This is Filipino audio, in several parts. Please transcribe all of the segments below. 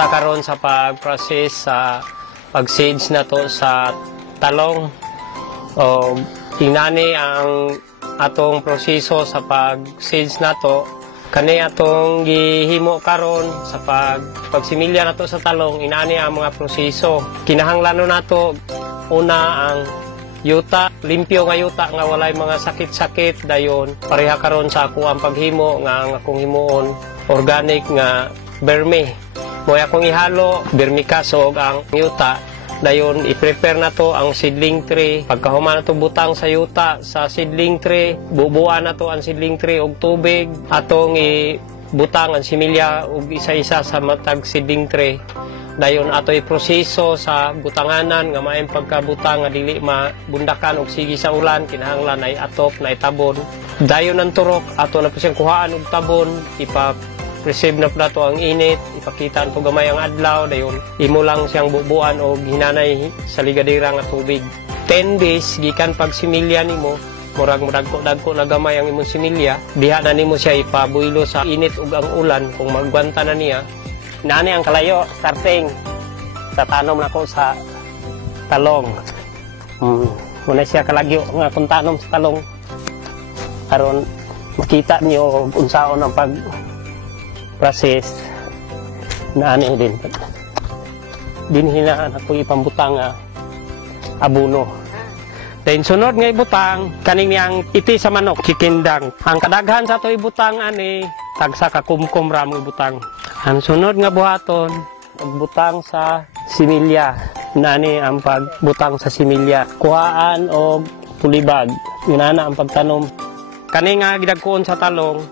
ta karon sa pag-process sa pag-seeds na to sa talong. O tinani ang atong proseso sa pag-seeds na to. Kani atong gihimo karon sa pagsimilya na to sa talong, inani ang mga proseso. Kinahanglan nato una ang yuta, limpyo nga yuta nga walay mga sakit-sakit dayon. Pareha karon sa ako ang paghimo nga ang akong himuon organic nga vermi. Moy akong ihalo vermicasog ang yuta. Dayon i-prepare na to ang seedling tray. Pagkahuman na to butang sa yuta sa seedling tray, bubuan na to ang seedling tray og tubig. Atong ibutang ang similya og isa-isa sa matag seedling tray. Dayon ato i-proseso sa butanganan nga maayong pagkabutang nga dili mabundakan og sige sa ulan, kinahanglan ay atop na itabon. Dayon ang turok ato na po siyang kuhaan og tabon, preserve na po nato ang init, ipakita ito gamay ang adlaw, dayon imo lang siyang bubuan o hinanay sa ligadira nga tubig. 10 days, gikan pag similya nimo, murag dagko na gamay ang imong similya, diha na nimo siya ipabuylo sa init ug ang ulan kung magwanta na niya. Nani ang kalayo, starting sa tanom na ko sa talong. Muna siya kalagyo nga kung tanom sa talong. Karon makita niyo unsaon ang process na ano din. Dinhinaan ako ipambutang abuno. Then sunod nga ibutang, kaning niyang iti sa manok, kikindang. Ang kadaghan sa ito ibutang tagsa ka kumkum ram ibutang. Ang sunod nga buhaton, pagbutang sa similya. Nani ang pagbutang sa similya. Kuhaan o tulibag. Yunana ang pagtanom. Kani nga gidagkuon sa talong,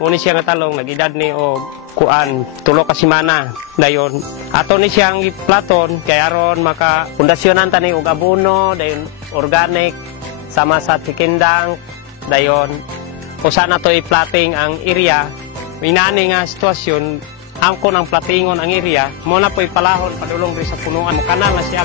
muni siya nga talong, nag-edad ni o kuan, tulo ka simana. Dayon, ato ni siyang platon, kaya aron maka-pundasyonan tani og abono, dayon organic, sama sa tikindang, dayon, usa na to i-plating ang area. Minani nga sitwasyon, angkon ang platingon ang area, muna po ipalahon, padulong rin sa punuan, kanal na siya.